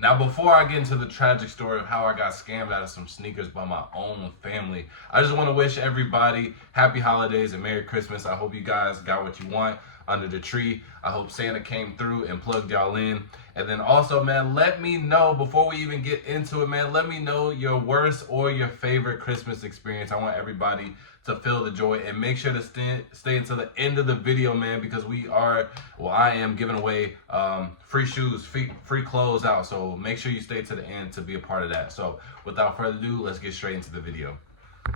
Now, before I get into the tragic story of how I got scammed out of some sneakers by my own family, I just want to wish everybody happy holidays and Merry Christmas. I hope you guys got what you want under the tree. I hope Santa came through and plugged y'all in. And then also, man, let me know before we even get into it, man, let me know your worst or your favorite Christmas experience. I want everybody to feel the joy, and make sure to stay until the end of the video, man, because I am giving away free shoes, free clothes out. So make sure you stay to the end to be a part of that. So without further ado, let's get straight into the video.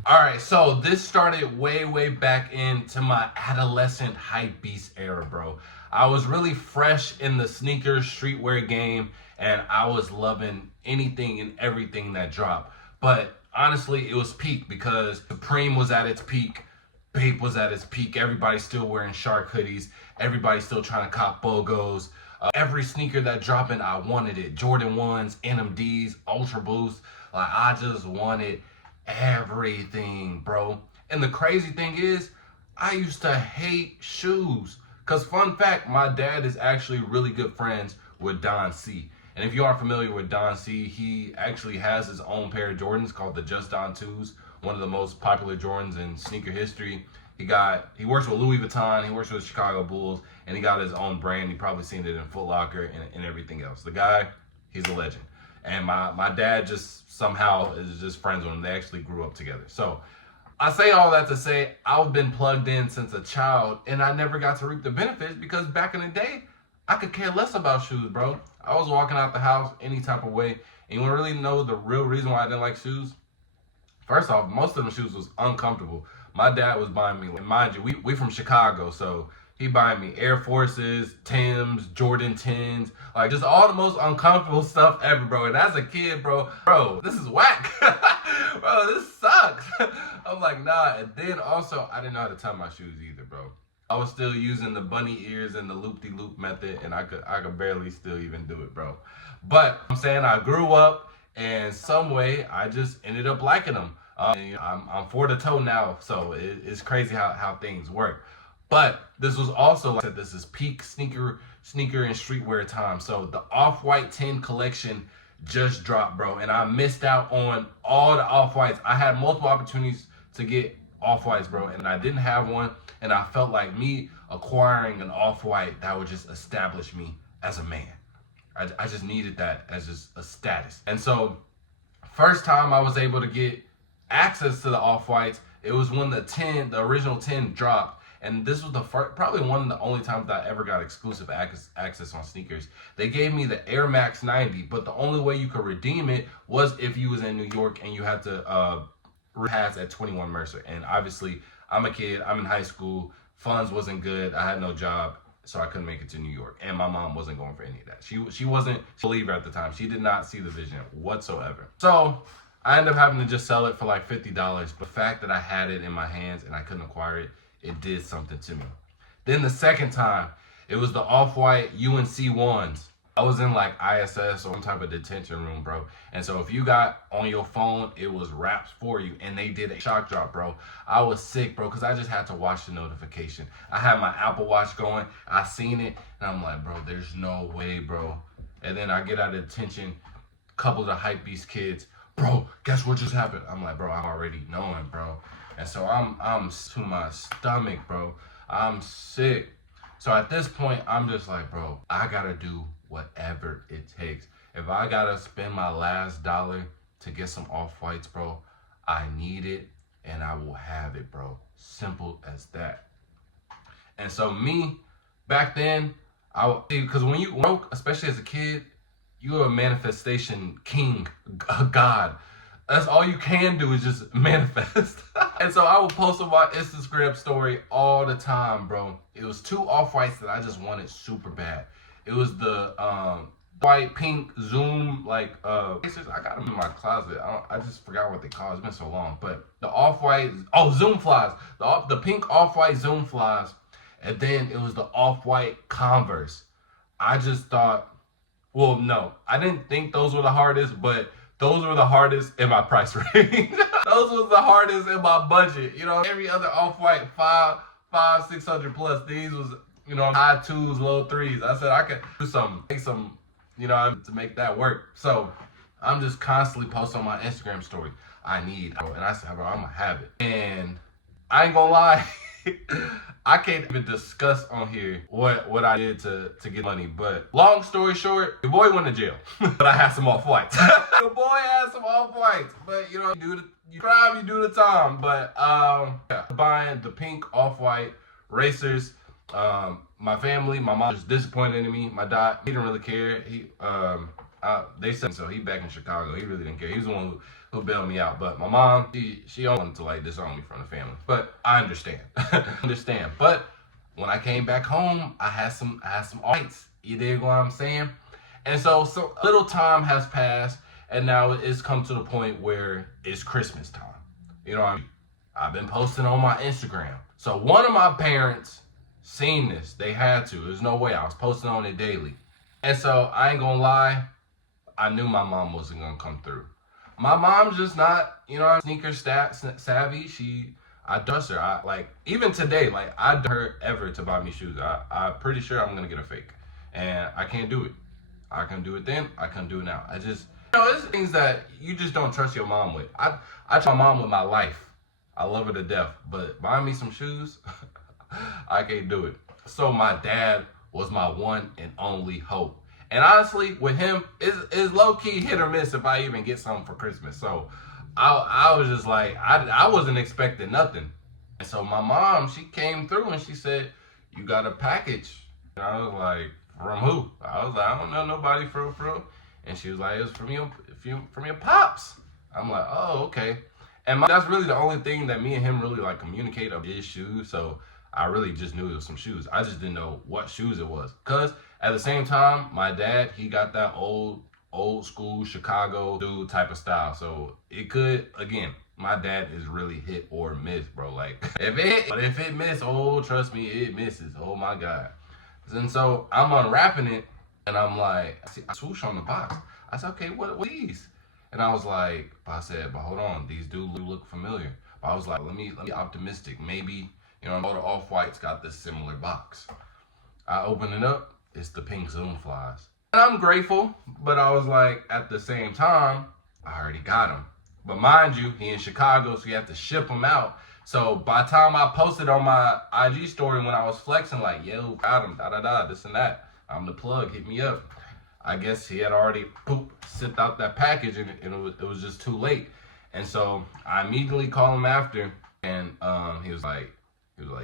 All right, so this started way back into my adolescent hype beast era, bro. I was really fresh in the sneaker streetwear game, and I was loving anything and everything that dropped. But honestly, it was peak because Supreme was at its peak, Bape was at its peak. Everybody's still wearing shark hoodies. Everybody's still trying to cop BOGOs. Every sneaker that dropping, I wanted it. Jordan 1s, NMDs, Ultra Boost. Like, I just wanted everything, bro. And the crazy thing is, I used to hate shoes. Cause fun fact, my dad is actually really good friends with Don C. And if you aren't familiar with Don C, he actually has his own pair of Jordans called the Just Don 2s, one of the most popular Jordans in sneaker history. He works with Louis Vuitton, he works with Chicago Bulls, and he got his own brand. You probably seen it in Foot Locker and everything else. The guy, he's a legend. And my dad just somehow is just friends with him. They actually grew up together. So I say all that to say I've been plugged in since a child, and I never got to reap the benefits because back in the day, I could care less about shoes, bro. I was walking out the house any type of way. And you want to really know the real reason why I didn't like shoes? First off, most of them shoes was uncomfortable. My dad was buying me, and mind you, we from Chicago, so he buying me Air Forces, Timbs, Jordan 10s, like just all the most uncomfortable stuff ever, bro. And as a kid, bro, this is whack. Bro, this sucks. I'm like, nah. And then also, I didn't know how to tie my shoes either, bro. I was still using the bunny ears and the loop-de-loop method, and I could barely still even do it, bro. But I'm saying I grew up, and some way I just ended up liking them. I'm for the toe now, so it's crazy how things work. But this was also, like I said, this is peak sneaker and streetwear time. So the Off-White 10 collection just dropped, bro, and I missed out on all the Off-Whites. I had multiple opportunities to get Off-Whites, bro, and I didn't have one. And I felt like me acquiring an Off-White, that would just establish me as a man. I just needed that as just a status. And so first time I was able to get access to the Off-Whites, it was when the original 10 dropped. And this was probably one of the only times that I ever got exclusive access on sneakers. They gave me the Air Max 90, but the only way you could redeem it was if you was in New York and you had to pass at 21 Mercer. And obviously, I'm a kid, I'm in high school, funds wasn't good, I had no job, so I couldn't make it to New York. And my mom wasn't going for any of that. She wasn't a believer at the time. She did not see the vision whatsoever. So I ended up having to just sell it for like $50. But the fact that I had it in my hands and I couldn't acquire it, it did something to me. Then the second time, it was the Off-White UNC ones. I was in like ISS or some type of detention room, bro. And so if you got on your phone, it was wraps for you. And they did a shock drop, bro. I was sick, bro, because I just had to watch the notification. I had my Apple Watch going. I seen it. And I'm like, bro, there's no way, bro. And then I get out of detention. A couple of the hype beast kids, bro, guess what just happened? I'm like, bro, I'm already knowing, bro. And so I'm to my stomach, bro. I'm sick. So at this point, I'm just like, bro, I gotta do whatever it takes. If I gotta spend my last dollar to get some Off-Whites, bro, I need it and I will have it, bro. Simple as that. And so me, back then, because when you broke, especially as a kid, you're a manifestation king, a god. That's all you can do is just manifest. And so I would post on my Instagram story all the time, bro. It was two Off-Whites that I just wanted super bad. It was the white pink Zoom, like, I got them in my closet. I just forgot what they call it. It's been so long. But the Off-White, Zoom flies. The pink Off-White Zoom flies. And then it was the Off-White Converse. I just thought, well, no. I didn't think those were the hardest, but those were the hardest in my price range. Those was the hardest in my budget. You know, every other Off-White, 600 plus. These was, high twos, low threes. I said I could do make some to make that work. So I'm just constantly posting on my Instagram story. I need, bro. And I said, bro, I'm gonna have it. And I ain't gonna lie, I can't even discuss on here what I did to get money. But long story short, your boy went to jail. But I had some off-whites. Your boy had some off-whites. But you crime, you do the time. But yeah, buying the pink off-white racers. My family, my mom was disappointed in me. My dad, he didn't really care. They said so. He back in Chicago. He really didn't care. He was the one who bailed me out. But my mom, she don't want to like disown me from the family. But I understand. Understand. But when I came back home, I had some whites. You dig what I'm saying? And so a little time has passed, and now it's come to the point where it's Christmas time. You know what I mean? I've been posting on my Instagram. So one of my parents seen this. They had to. There's no way. I was posting on it daily. And so I ain't gonna lie, I knew my mom wasn't gonna come through. My mom's just not, sneaker savvy. I trust her. Even today, I don't her ever to buy me shoes. I'm pretty sure I'm gonna get a fake. And I can't do it. I couldn't do it then, I couldn't do it now. It's things that you just don't trust your mom with. I trust my mom with my life. I love her to death. But buying me some shoes, I can't do it. So my dad was my one and only hope. And honestly, with him, it's low-key hit or miss if I even get something for Christmas. So I was just like, I wasn't expecting nothing. And so my mom, she came through and she said, you got a package. And I was like, from who? I was like, I don't know nobody for real. And she was like, it's from your pops. I'm like, oh, okay. And that's really the only thing that me and him really communicate of his shoes. So I really just knew it was some shoes. I just didn't know what shoes it was. Because at the same time, my dad, he got that old school Chicago dude type of style. So it could, again, my dad is really hit or miss, bro. If it miss, oh, trust me, it misses. Oh my God. And so I'm unwrapping it and I'm like, I see a swoosh on the box. I said, okay, what are these? And I was like, but hold on, these do look familiar. But I was like, let me be optimistic. Maybe, all the off-whites got this similar box. I open it up, it's the pink Zoom flies. And I'm grateful, but I was like, at the same time, I already got them. But mind you, he in Chicago, so you have to ship them out. So by the time I posted on my IG story when I was flexing, yo, got him, this and that. I'm the plug, hit me up. I guess he had already sent out that package and it was just too late. And so I immediately called him after and he was like,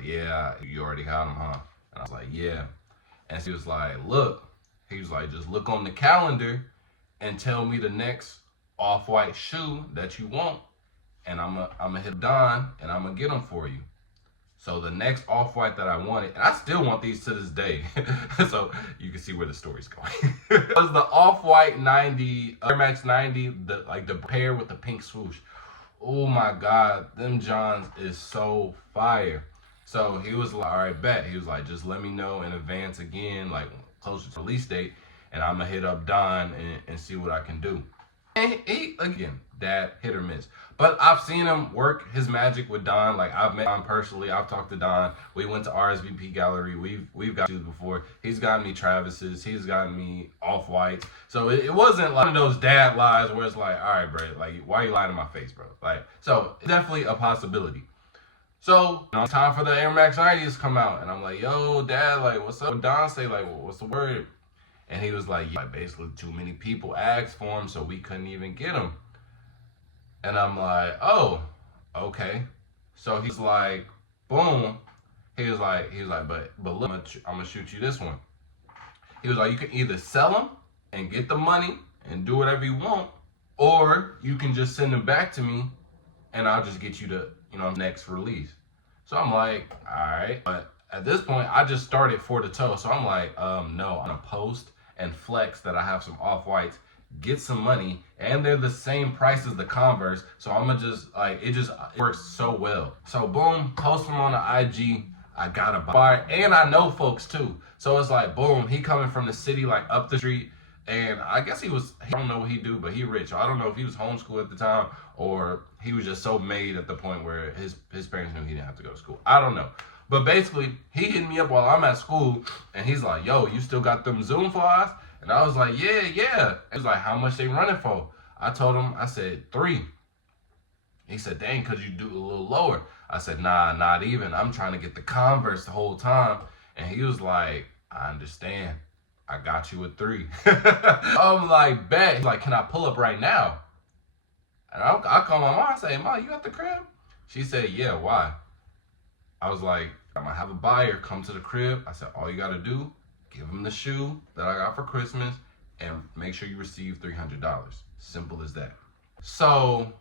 yeah, you already got him, huh? And I was like, yeah. And he was like, look, just look on the calendar and tell me the next off-white shoe that you want. And I'm gonna hit Don and I'm gonna get them for you. So the next off-white that I wanted, and I still want these to this day. So you can see where the story's going. It was the off-white 90, Air Max 90, the pair with the pink swoosh. Oh my God, them Johns is so fire. So he was like, all right, bet. He was like, just let me know in advance again, closer to release date, and I'm gonna hit up Don and see what I can do. And he again, dad, hit or miss. But I've seen him work his magic with Don. I've met Don personally. I've talked to Don. We went to RSVP Gallery. We've got shoes before. He's gotten me Travis's. He's gotten me Off-Whites. So it wasn't one of those dad lies where it's like, all right, bro, why you lying to my face, bro? So it's definitely a possibility. So it's time for the Air Max 90s to come out. And I'm like, yo, dad, what's up? Don say, what's the word? And he was like, yeah, basically too many people asked for him, so we couldn't even get him. And I'm like, oh, okay. So he's like, boom. He was like, but look, I'm gonna shoot you this one. He was like, you can either sell them and get the money and do whatever you want, or you can just send them back to me and I'll just get you the, next release. So I'm like, all right. But at this point, I just started for the toe. So I'm like, no, I'm gonna post and flex that I have some off-whites, get some money, and they're the same price as the Converse. So I'm gonna just it works so well. So boom, post them on the IG. I got a buyer, and I know folks too. So it's like, boom, he coming from the city, up the street. And I guess I don't know what he do, but he rich. I don't know if he was homeschooled at the time or he was just so made at the point where his parents knew he didn't have to go to school. I don't know. But basically, he hit me up while I'm at school, and he's like, yo, you still got them Zoom flies? And I was like, yeah. He was like, how much they running for? I told him, I said, 3. He said, dang, could you do a little lower? I said, nah, not even. I'm trying to get the Converse the whole time. And he was like, I understand. I got you with 3. I'm like, bet. He's like, can I pull up right now? And I call my mom. I say, Mom, you at the crib? She said, yeah, why? I was like, I'm going to have a buyer come to the crib. I said, all you got to do, give him the shoe that I got for Christmas and make sure you receive $300. Simple as that. So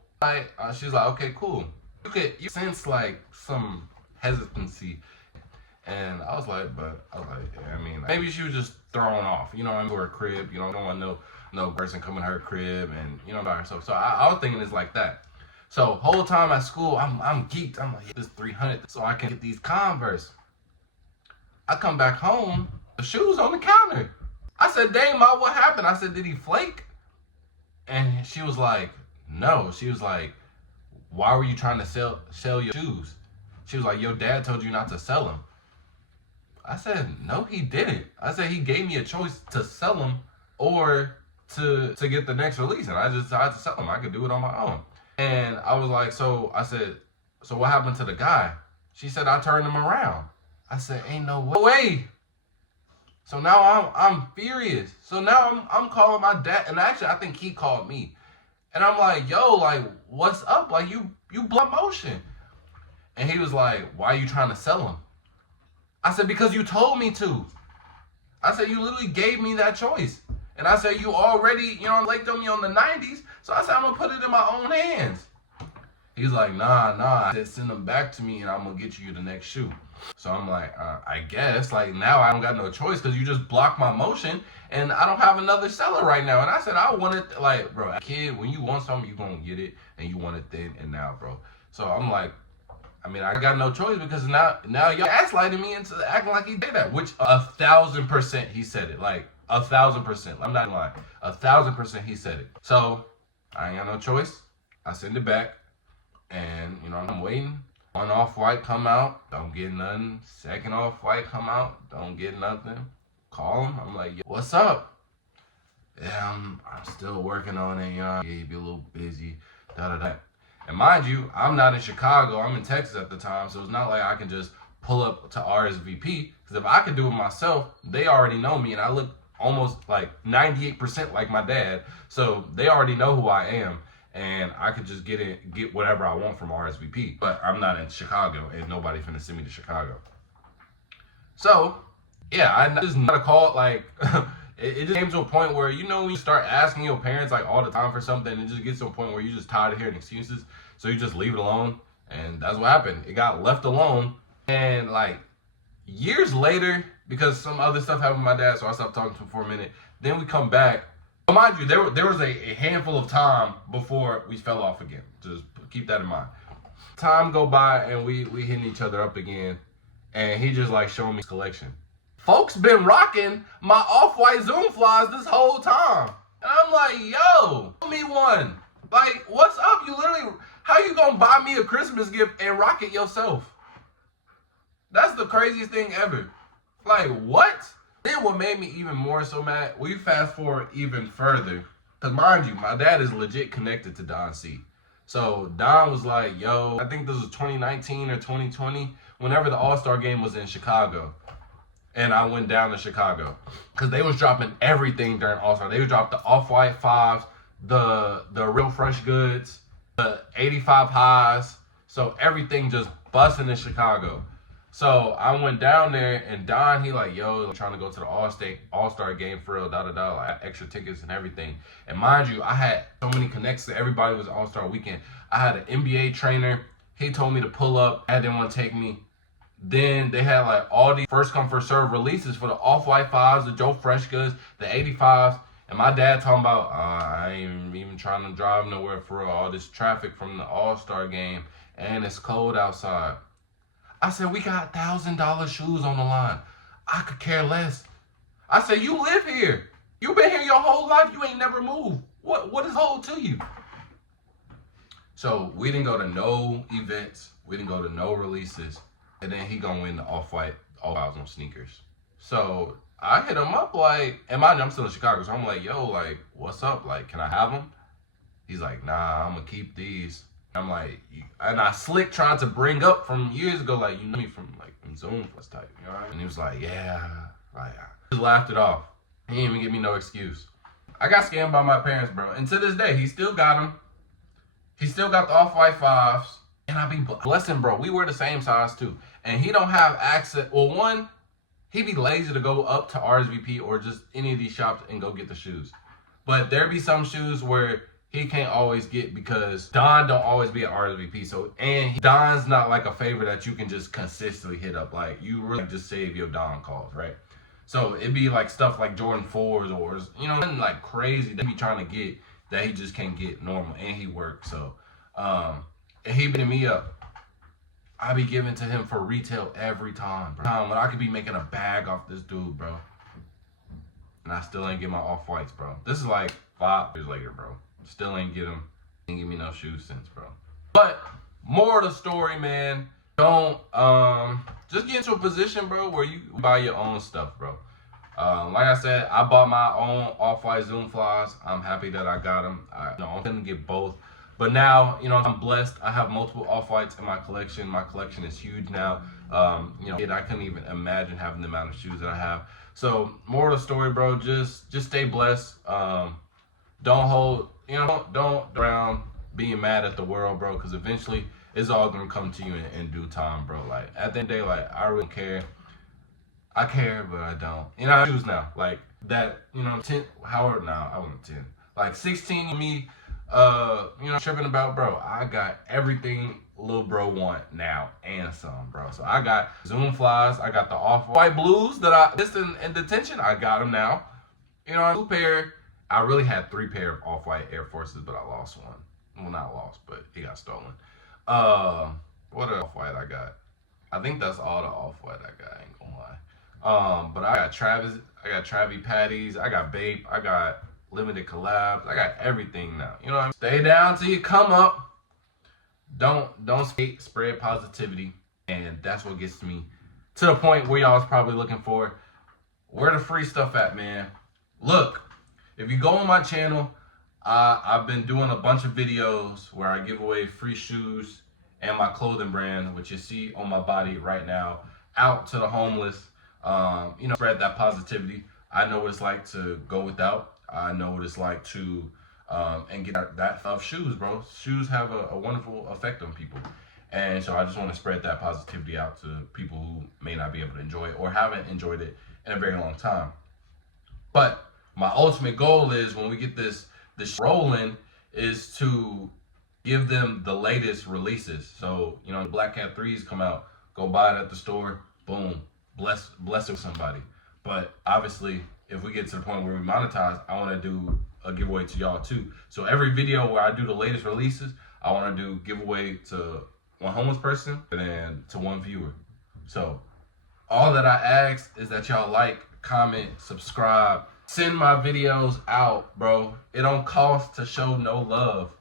she's like, okay, cool. You sense like some hesitancy. And I was like, yeah, I mean, maybe she was just thrown off, you know, into her crib. You know, don't want no person come in her crib and, you know, by herself. So I was thinking it's like that. So whole time at school, I'm geeked. I'm like, yeah, this 300 so I can get these Converse. I come back home, the shoes on the counter. I said, dang, Ma, what happened? I said, did he flake? And she was like, no. She was like, why were you trying to sell your shoes? She was like, your dad told you not to sell them. I said, no, he didn't. I said, he gave me a choice to sell them or to get the next release. And I just decided to sell them. I could do it on my own. And I was like, I said, so what happened to the guy? She said, I turned him around. I said, ain't no way. So now I'm furious. So now I'm calling my dad. And actually, I think he called me. And I'm like, yo, like, what's up? Like, you blow motion. And he was like, why are you trying to sell them? I said, because you told me to. I said, you literally gave me that choice. And I said, you already, liked on me on the 90s. So I said, I'm going to put it in my own hands. He's like, nah. I said, send them back to me and I'm going to get you the next shoe. So I'm like, I guess. Like, now I don't got no choice because you just blocked my motion and I don't have another seller right now. And I said, I want it, like, bro, kid, when you want something, you going to get it. And you want it then and now, bro. So I'm like, I mean, I got no choice because now y'all gaslighting me into acting like he did that, which 1,000% he said it. Like 1,000%. I'm not lying. 1,000% he said it. So I ain't got no choice. I send it back, and I'm waiting. One Off-White come out, don't get nothing. Second Off-White come out, don't get nothing. Call him. I'm like, yo, what's up? Yeah, I'm still working on it. Yeah, you be a little busy. Da. And mind you, I'm not in Chicago. I'm in Texas at the time, so it's not like I can just pull up to RSVP. Because if I could do it myself, they already know me, and I look almost like 98% like my dad. So they already know who I am, and I could just get whatever I want from RSVP. But I'm not in Chicago, and nobody finna send me to Chicago. So yeah, I just got a call like. It just came to a point where, when you start asking your parents like all the time for something, it just gets to a point where you're just tired of hearing excuses. So you just leave it alone. And that's what happened. It got left alone. And like years later, because some other stuff happened with my dad, so I stopped talking to him for a minute. Then we come back. But mind you, there was a handful of time before we fell off again. Just keep that in mind. Time go by and we hitting each other up again. And he just like showing me his collection. Folks been rocking my Off-White Zoom flies this whole time. And I'm like, yo, give me one. Like, what's up? You literally, how you gonna buy me a Christmas gift and rock it yourself? That's the craziest thing ever. Like, what? Then what made me even more so mad, we fast forward even further. Because mind you, my dad is legit connected to Don C. So Don was like, yo, I think this was 2019 or 2020, whenever the All-Star game was in Chicago. And I went down to Chicago because they was dropping everything during All-Star. They would drop the Off-White 5s, the real fresh goods, the 85 highs. So everything just busting in Chicago. So I went down there and Don, he like, yo, I'm trying to go to the All-Star game for real, like extra tickets and everything. And mind you, I had so many connects to everybody. It was All-Star weekend. I had an NBA trainer. He told me to pull up. I didn't want to take me. Then they had like all these first come first serve releases for the Off-White 5s, the Joe Fresh goods, the 85s. And my dad talking about, I ain't even trying to drive nowhere for real. All this traffic from the All-Star game and it's cold outside. I said, we got $1,000 shoes on the line. I could care less. I said, you live here. You been here your whole life. You ain't never moved. What is hold to you? So we didn't go to no events. We didn't go to no releases. And then he gonna win the Off-White all eyes on sneakers. So I hit him up like, and mind you, I'm still in Chicago, so I'm like, yo, like, what's up? Like, can I have them? He's like, nah, I'm gonna keep these. I'm like, and I slick tried to bring up from years ago, like, you know me from like from Zoom plus type, you know what I mean? And he was like, yeah, like, I just laughed it off. He didn't even give me no excuse. I got scammed by my parents, bro, and to this day, he still got them. He still got the Off-White 5s, and I be blessing, bro. We wear the same size too, and he don't have access. Well, one, he be lazy to go up to RSVP or just any of these shops and go get the shoes. But there be some shoes where he can't always get because Don don't always be at RSVP. So, and Don's not like a favor that you can just consistently hit up. Like, you really just save your Don calls, right? So it'd be like stuff like Jordan 4s or, you know, nothing like crazy that he trying to get that he just can't get normal, and he works. So, and he been me up. I be giving to him for retail every time, bro. When I could be making a bag off this dude, bro. And I still ain't get my Off-Whites, bro. This is like 5 years later, bro. Still ain't get him. Ain't give me no shoes since, bro. But more of the story, man. Don't just get into a position, bro, where you buy your own stuff, bro. Like I said, I bought my own Off-White Zoom flies. I'm happy that I got them. I'm gonna get both. But now, you know, I'm blessed. I have multiple Off-Whites in my collection. My collection is huge now. You know, I couldn't even imagine having the amount of shoes that I have. So, more of the story, bro. Just stay blessed. Don't hold, you know, don't around being mad at the world, bro, because eventually it's all gonna come to you in due time, bro. Like, at the end of the day, like, I really don't care. I care, but I don't. You know, I choose now. Like, that, you know, 10, Howard, now, I wasn't 10. Like, 16, me, you know, tripping about, bro, I got everything little bro want now and some, bro. So I got Zoom flies, I got the Off-White blues that I just in detention, I got them now. You know, 2 pair. I really had 3 pair of Off-White Air Forces, but I lost one. Well, not lost, but it got stolen. What Off-White I got? I think that's all the Off-White I got. I ain't gonna lie. But I got Travis Patties, I got Bape, I got limited collabs. I got everything now. You know what I mean? Stay down till you come up. Don't skate, spread positivity. And that's what gets me to the point where y'all was probably looking for. Where the free stuff at, man? Look, if you go on my channel, I've been doing a bunch of videos where I give away free shoes and my clothing brand, which you see on my body right now, out to the homeless. You know, spread that positivity. I know what it's like to go without. I know what it's like to and get that of shoes, bro. Shoes have a wonderful effect on people. And so I just want to spread that positivity out to people who may not be able to enjoy it or haven't enjoyed it in a very long time. But my ultimate goal is when we get this rolling is to give them the latest releases. So, you know, the Black Cat 3s come out, go buy it at the store, boom, bless it with somebody. But obviously, if we get to the point where we monetize, I want to do a giveaway to y'all too. So every video where I do the latest releases, I want to do giveaway to 1 homeless person and then to 1 viewer. So all that I ask is that y'all like, comment, subscribe, send my videos out, bro. It don't cost to show no love.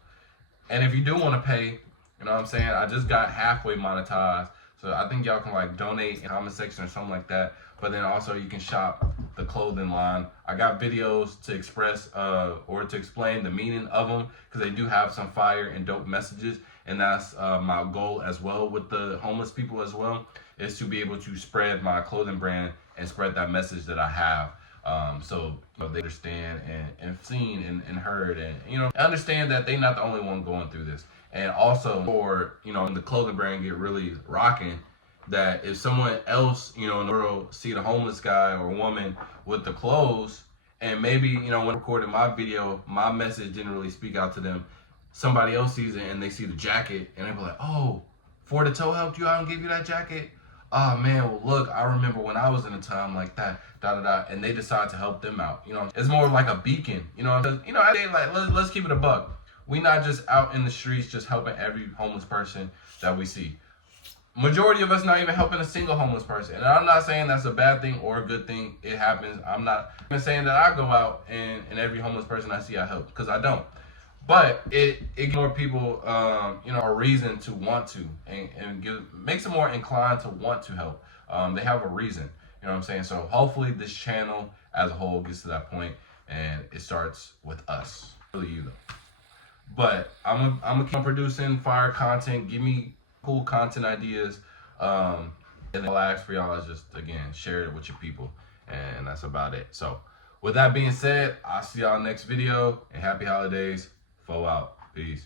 And if you do want to pay, you know what I'm saying? I just got halfway monetized. So I think y'all can like donate in the comment section or something like that. But then also you can shop the clothing line. I got videos to express or to explain the meaning of them because they do have some fire and dope messages. And that's my goal as well with the homeless people as well, is to be able to spread my clothing brand and spread that message that I have. So you know, they understand and seen and heard and, you know, understand that they're not the only one going through this. And also for, you know, when the clothing brand get really rocking, that if someone else, you know, in the world see the homeless guy or woman with the clothes, and maybe, you know, when recording my video, my message didn't really speak out to them, somebody else sees it and they see the jacket and they be like, oh, For the Toe helped you out and gave you that jacket? Oh man, well look, I remember when I was in a time like that, and they decide to help them out. You know, it's more like a beacon. You know, I think like let's keep it a buck. We not just out in the streets just helping every homeless person that we see. Majority of us not even helping a single homeless person. And I'm not saying that's a bad thing or a good thing. It happens. I'm not even saying that I go out and every homeless person I see I help, because I don't. But it gives more people, you know, a reason to want to, and makes them more inclined to want to help. They have a reason. You know what I'm saying? So hopefully this channel as a whole gets to that point, and it starts with us. Really, you though. But I'm gonna keep on producing fire content. Give me cool content ideas. And all I ask for y'all is just, again, share it with your people, and that's about it. So with that being said, I'll see y'all next video, and happy holidays. Fo out. Peace.